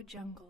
AudioJungle.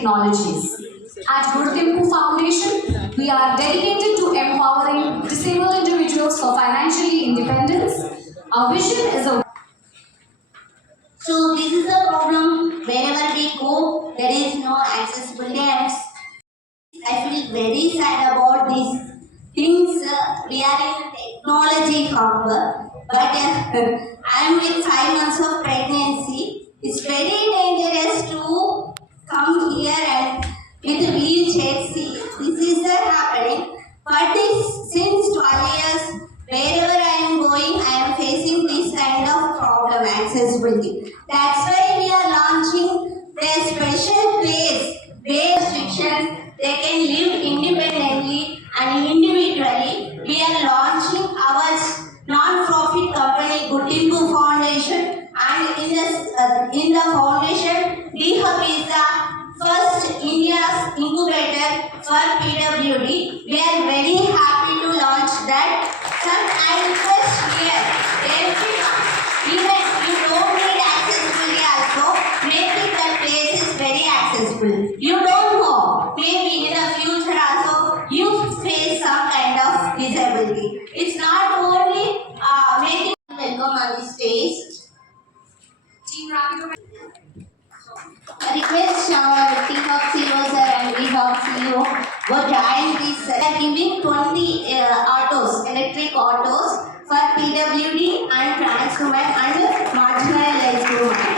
Technologies. At Gurtimpu Foundation, we are dedicated to empowering disabled individuals for financially independence. Our vision is a So this is the problem. Wherever we go, there is no accessibility. I feel very sad about these things. We are in technology hub, but I am with 5 months of pregnancy. It's very dangerous to come here and with wheelchairs. See, this is happening. But since 12 years, wherever I am going, I am facing this kind of problem, accessibility. That's why we are launching their special ways, restrictions. They can live independently and individually. We are launching our non-profit company, Gurtimpu Foundation, and in the foundation, DHub is the first India's incubator for PWD. We are very happy to launch that. Some I request here, everyone, even you don't need accessibility also, make it that place is very accessible. You don't know, maybe in the future also, you face some kind of disability. It's not only making welcome on the stage. Team Rapido. I request our Team of CEO sir and DHub CEO go join this. They are giving 20 autos, electric autos for PWD and trans women and marginalized women.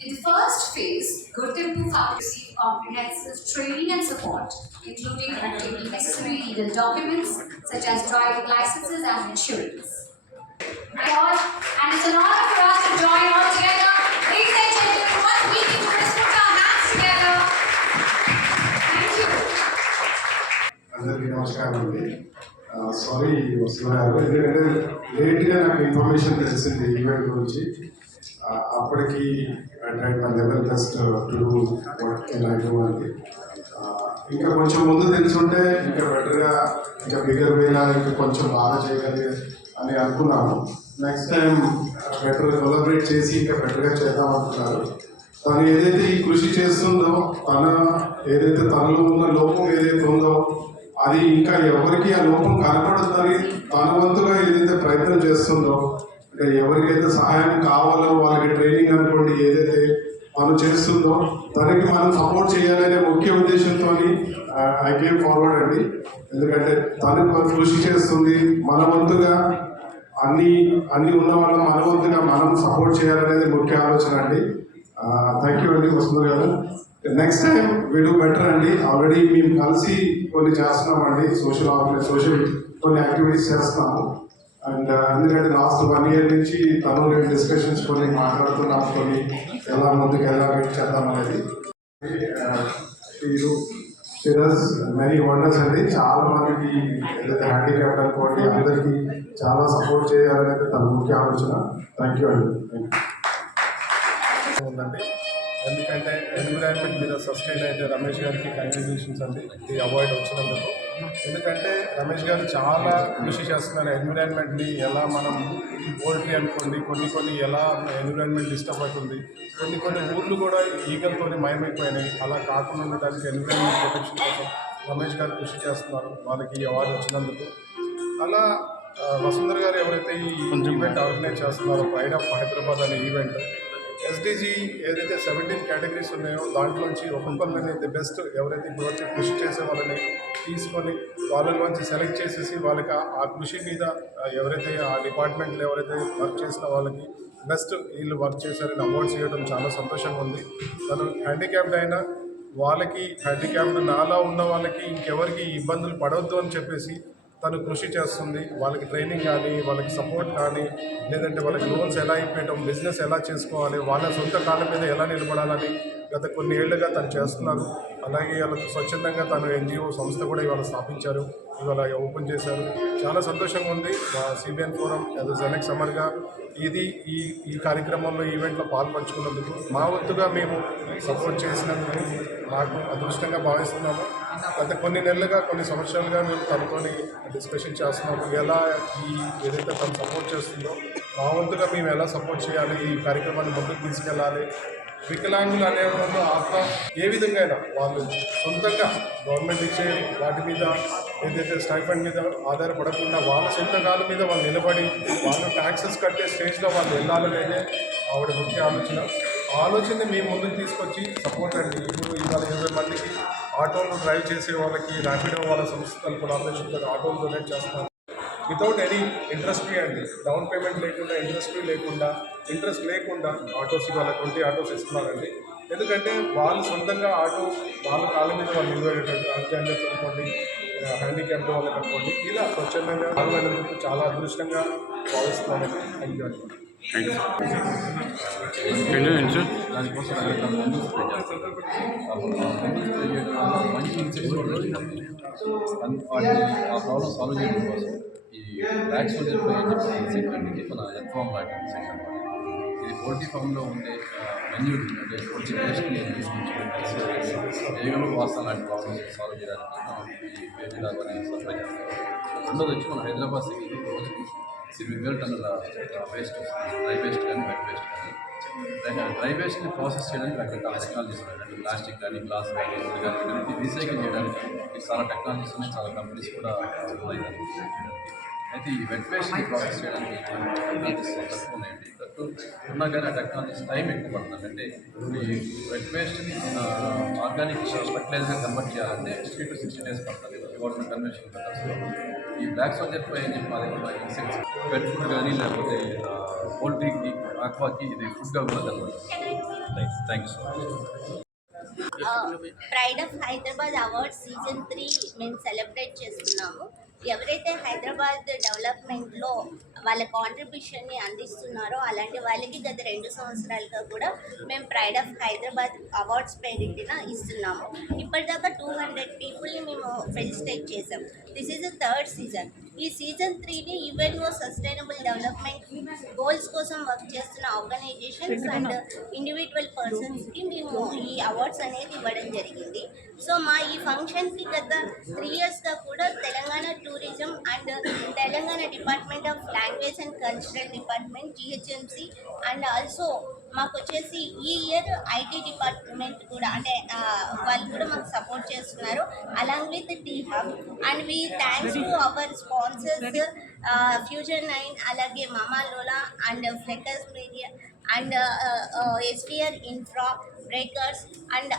In the first phase, Gurtimpu Foundation received comprehensive training and support, including obtaining necessary legal documents such as driving licenses and insurance. And it's an honor for us to join all together. Ladies and gentlemen, once we can just put our hands together. Thank you. అందరికీ నమస్కారం అండి. Sorry వస్తున్నారు, ఎందుకంటే లేట్గా నాకు information తెలిసింది event గురించి. అప్పటికి my level best to do what can I do అండి. ఇంకా కొంచెం ముందు తెలుసుంటే ఇంకా బెటర్గా, ఇంకా బిగర్ వేలా ఇంకా కొంచెం బాగా చేయగలిగే అని అనుకున్నాను. నెక్స్ట్ టైం బెటర్ కొలాబరేట్ చేసి ఇంకా బెటర్గా చేద్దాం అనుకున్నారు. తను ఏదైతే ఈ కృషి చేస్తుందో, ఏదైతే తనలో ఉన్న లోపం ఏదైతే ఉందో అది ఇంకా ఎవరికి ఆ లోపం కనపడుతుందని తన వంతుగా ఏదైతే ప్రయత్నం చేస్తుందో, అంటే ఎవరికైతే సహాయం కావాలో వాళ్ళకి ట్రైనింగ్ అనుకోండి ఏదైతే మనం చేస్తుందో దానికి మనం సపోర్ట్ చేయాలనే ముఖ్య ఉద్దేశంతో ఐ కేమ్ ఫార్వర్డ్ అండి. ఎందుకంటే తను కృషి చేస్తుంది, మన వంతుగా అన్ని ఉన్న వాళ్ళ మన వంతుగా మనం సపోర్ట్ చేయాలనేది ముఖ్య ఆలోచన అండి. థ్యాంక్ యూ అండి వస్తుంది గారు. Next time we do better అండి. ఆల్రెడీ మేము కలిసి కొన్ని చేస్తున్నామండి, సోషల్ కొన్ని యాక్టివిటీస్ చేస్తున్నాము. అండ్ ఎందుకంటే లాస్ట్ 1 year నుంచి తను నేను డిస్కషన్స్ కొన్ని మాట్లాడుతున్నాం, కొన్ని ఎలా ముందుకు ఎలా వెయిట్ చేద్దాం అనేది. మీరు షిరస్ మెనీ వండర్స్ అండి. చాలా మందికి ఏదైతే హ్యాండిక్యాప్డ్ అనుకోండి అందరికీ చాలా సపోర్ట్ చేయాలనేది తన ముఖ్య ఆలోచన. థ్యాంక్ యూ అండి. ఉందండి. ఎందుకంటే ఎన్విరాన్మెంట్ మీద సస్టైన్ అయితే రమేష్ గారికి కంగ్రాచులేషన్స్ అండి ఈ అవార్డు వచ్చినందుకు. ఎందుకంటే రమేష్ గారు చాలా కృషి చేస్తున్నారు ఎన్విరాన్మెంట్ని. ఎలా మనం పోల్ట్రీ అనుకోండి, కొన్ని ఎలా ఎన్విరాన్మెంట్ డిస్టర్బ్ అవుతుంది, కొన్ని ఊర్లు కూడా ఈగలతో మయమైపోయినాయి. అలా కాకుండా ఉండడానికి ఎన్విరాన్మెంట్ ప్రొటెక్షన్ కోసం రమేష్ గారు కృషి చేస్తున్నారు. వాళ్ళకి ఈ అవార్డు వచ్చినందుకు. అలా వసుంధర గారు ఎవరైతే ఈ ఈవెంట్ ఆర్గనైజ్ చేస్తున్నారో ప్రైడ్ ఆఫ్ హైదరాబాద్ అనే ఈవెంట్, ఎస్డిజి ఏదైతే 17 కేటగిరీస్ ఉన్నాయో దాంట్లోంచి ఒక్కొక్కరిని ది బెస్ట్ ఎవరైతే ఇప్పటివరకు కృషి చేసే వాళ్ళని తీసుకొని వాళ్ళలోంచి సెలెక్ట్ చేసేసి వాళ్ళకి ఆ కృషి మీద ఎవరైతే ఆ డిపార్ట్మెంట్లో ఎవరైతే వర్క్ చేసిన వాళ్ళకి బెస్ట్ వీళ్ళు వర్క్ చేశారని అవార్డ్స్ ఇవ్వడం చాలా సంతోషంగా ఉంది. తను హ్యాండిక్యాప్డ్ అయినా వాళ్ళకి హ్యాండిక్యాప్డ్ నాలా ఉన్న వాళ్ళకి ఇంకెవరికి ఇబ్బందులు పడవద్దు అని చెప్పేసి తను కృషి చేస్తుంది. వాళ్ళకి ట్రైనింగ్ కానీ, వాళ్ళకి సపోర్ట్ కానీ, లేదంటే వాళ్ళకి లోన్స్ ఎలా ఇప్పించడం, బిజినెస్ ఎలా చేసుకోవాలి, వాళ్ళ సొంత కాళ్ళ మీద ఎలా నిలబడాలని గత కొన్ని ఏళ్లుగా తను చేస్తున్నారు. అలాగే వాళ్ళకి స్వచ్ఛందంగా తను ఎన్జిఓ సంస్థ కూడా ఇవాళ స్థాపించారు, ఇవాళ ఓపెన్ చేశారు. చాలా సంతోషంగా ఉంది. మా సిబిఎన్ ఫోరం యాజ్ జెనెక్ సమర్గా ఈ కార్యక్రమంలో ఈవెంట్లో పాల్పంచుకున్నందుకు మా వంతుగా మేము సపోర్ట్ చేసినందుకు నాకు అదృష్టంగా భావిస్తున్నాము. గత కొన్ని నెలలుగా కొన్ని సంవత్సరాలుగా మేము తనతోని డిస్కషన్ చేస్తున్నాము. ఎలా ఏదైతే తను సపోర్ట్ చేస్తుందో మా వంతుగా మేము ఎలా సపోర్ట్ చేయాలి, ఈ కార్యక్రమాన్ని ముందుకు తీసుకెళ్ళాలి. వికలాంగులు అనే వాళ్ళు ఆత్మ ఏ విధంగా అయినా వాళ్ళు సొంతంగా గవర్నమెంట్ ఇచ్చే వాటి మీద ఏదైతే స్టైఫండ్ మీద ఆధారపడకుండా వాళ్ళ సొంత కాళ్ళ మీద వాళ్ళు నిలబడి వాళ్ళు ట్యాక్సెస్ కట్టే స్టేజ్లో వాళ్ళు వెళ్ళాలనేదే ఆవిడ ముఖ్య ఆలోచనని మేము ముందుకు తీసుకొచ్చి సపోర్ట్ అండి. ఇప్పుడు ఇవాళ 20 మందికి ఆటోలు డ్రైవ్ చేసే వాళ్ళకి ర్యాపిడో వాళ్ళ సంస్థల కొలాబరేషన్తో ఆటోలు డొనేట్ చేస్తున్నారు వితౌట్ ఎనీ ఇంట్రెస్ట్ ఫ్రీ అండి. డౌన్ పేమెంట్ లేకుండా, ఇంట్రెస్ట్ లేకుండా ఆటోస్ ఇవాళ 20 ఆటోస్ ఇస్తున్నారండి. ఎందుకంటే వాళ్ళు సొంతంగా ఆటో వాళ్ళ కాళ్ళ మీద వాళ్ళు నిలబడేటట్టు అన్జాండర్స్ అనుకోండి, హ్యాండిక్యాప్డ్ వాళ్ళకి అనుకోండి, ఇలా స్వచ్ఛందంగా పాల్గొనేందుకు చాలా అదృష్టంగా భావిస్తున్నామండి. థ్యాంక్ యూ అండి. దానికోసం ముందు స్ప్రే చేస్తారు. మంచి ఇన్సెక్ట్స్ ఆ ప్రాబ్లమ్ సాల్వ్ చేయడం కోసం ఈ బ్లాక్ సోల్జర్ ఫ్లై అని చెప్పి ఇన్సెక్ట్ అండి, మన ఎత్వామ్ లాంటి ఇన్సెక్ట్ అనమాట. ఇది పోల్ట్రీ ఫామ్లో ఉండే మెన్యూర్ అంటే పోల్ట్రీ వేస్ట్ని ఏగలు వాసన లాంటి ప్రాబ్లమ్స్ సాల్వ్ చేయడానికి మనం ఈ బేబీ లాగా సప్లై చేస్తాం. రెండోది వచ్చి మన హైదరాబాద్ సిటీకి రోజుకి 7,000 టన్నుల వేస్ట్ వస్తుంది. డ్రై వేస్ట్ కానీ వెట్ వేస్ట్ కానీ. డ్రై వేస్ట్ని ప్రాసెస్ చేయడానికి రకరకాల టెక్నాలజీస్ ఉన్నాయి. అంటే ప్లాస్టిక్ కానీ, గ్లాస్ కానీ, వుడ్ కానీ ఇవన్నీ రీసైకిల్ చేయడానికి చాలా టెక్నాలజీస్ ఉన్నాయి. చాలా కంపెనీస్ కూడా ఉన్నాయి దాన్ని చేయడానికి. అయితే ఈ వెట్ వేస్ట్ని ప్రాసెస్ చేయడానికి టెక్నాలజీస్ తక్కువ ఉన్నాయండి. తక్కువ ఉన్నా కానీ ఆ టెక్నాలజీస్ టైం ఎక్కువ పడుతుంది. అంటే ఈ వెట్ వేస్ట్ని ఆర్గానిక్ ఫర్టిలైజర్గా కన్వర్ట్ చేయాలంటే 50 to 60 days పడుతుంది గవర్నమెంట్ కన్వెన్షన్ ప్రకారంలో. ఈ బ్లాక్ సోల్జర్ ఫ్లై అని చెప్పి అది కూడా ఇన్సెక్ట్స్ వెట్ ఫుడ్ కానీ లేకపోతే పోల్ట్రీకి, ఆక్వాకి ఇది ఫుడ్గా కూడా convert. Thank you so much. Pride of Hyderabad awards season 3 మేము సెలబ్రేట్ చేస్తున్నాము. ఎవరైతే హైదరాబాద్ డెవలప్మెంట్లో వాళ్ళ కాంట్రిబ్యూషన్ని అందిస్తున్నారో అలాంటి వాళ్ళకి గత 2 సంవత్సరాలుగా కూడా మేము ప్రైడ్ ఆఫ్ హైదరాబాద్ అవార్డ్స్ పేరిటిన ఇస్తున్నాము. ఇప్పటిదాకా 200 పీపుల్ని మేము ఫెలిసిటేట్ చేసాం. This is the 3rd season. ఈ సీజన్ 3ని యుఎన్ఓ సస్టైనబుల్ డెవలప్మెంట్ గోల్స్ కోసం వర్క్ చేస్తున్న ఆర్గనైజేషన్స్ అండ్ ఇండివిజువల్ పర్సన్స్కి మేము ఈ అవార్డ్స్ అనేది ఇవ్వడం జరిగింది. సో మా ఈ ఫంక్షన్కి గత 3 yearsగా కూడా Telangana tourism and Telangana department of language and cultural department GHMC and also మాకు వచ్చేసి ఈ ఇయర్ ఐటీ డిపార్ట్మెంట్ కూడా అంటే వాళ్ళు కూడా మాకు సపోర్ట్ చేస్తున్నారు along with T hub. And we thanks to our sponsors fusion 9 అలాగే మామా లోలా అండ్ ఫ్లెకర్స్ media and SVR infra breakers and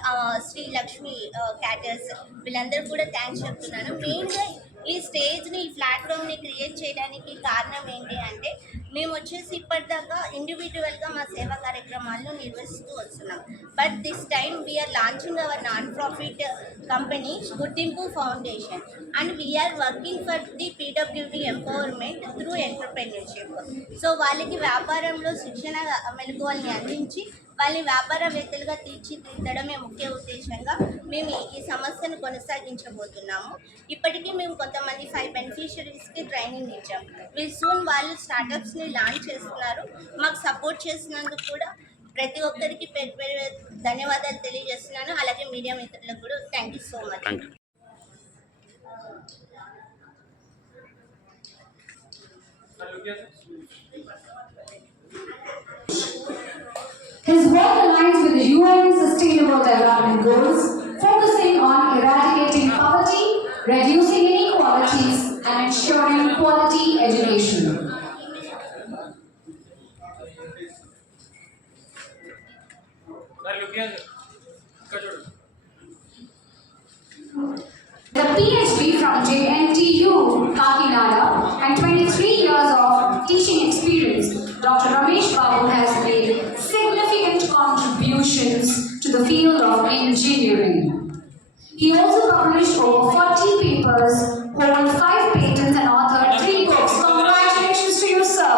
Shri Lakshmi caterers వీళ్ళందరూ కూడా థ్యాంక్స్ చెప్తున్నాను. మెయిన్గా ఈ స్టేజ్ని ఈ ప్లాట్ఫామ్ని క్రియేట్ చేయడానికి కారణం ఏంటి అంటే మేము వచ్చేసి ఇప్పటిదాకా ఇండివిజువల్గా మా సేవా కార్యక్రమాలను నిర్వహిస్తూ వస్తున్నాం. But this time we are launching our non profit company Gurthimpu foundation and we are working for the PWD empowerment through entrepreneurship. So వాళ్ళకి వ్యాపారంలో శిక్షణ మెలకువల్ని అందించి వాళ్ళని వ్యాపారవేత్తలుగా తీర్చిదిద్దడమే ముఖ్య ఉద్దేశంగా మేము ఈ సమస్యను కొనసాగించబోతున్నాము. ఇప్పటికీ మేము కొంతమంది 5 బెనిఫిషరీస్కి ట్రైనింగ్ ఇచ్చాం. వీళ్ళు సూన్ వాళ్ళు స్టార్టప్స్ని లాంచ్ చేస్తున్నారు. మాకు సపోర్ట్ చేసినందుకు కూడా ప్రతి ఒక్కరికి పేరు పేరు ధన్యవాదాలు తెలియజేస్తున్నాను. అలాగే మీడియా మిత్రులకు కూడా thank you so much. His work aligns with the UN Sustainable Development Goals, focusing on eradicating poverty, reducing inequalities, and ensuring quality education. The PhD from JNTU, Kakinada, and 23 years of teaching experience, Dr. Ramesh Babu has made significant contributions to the field of engineering. He also published over 40 papers, hold 5 patents, and authored 3 books. Congratulations to you, sir.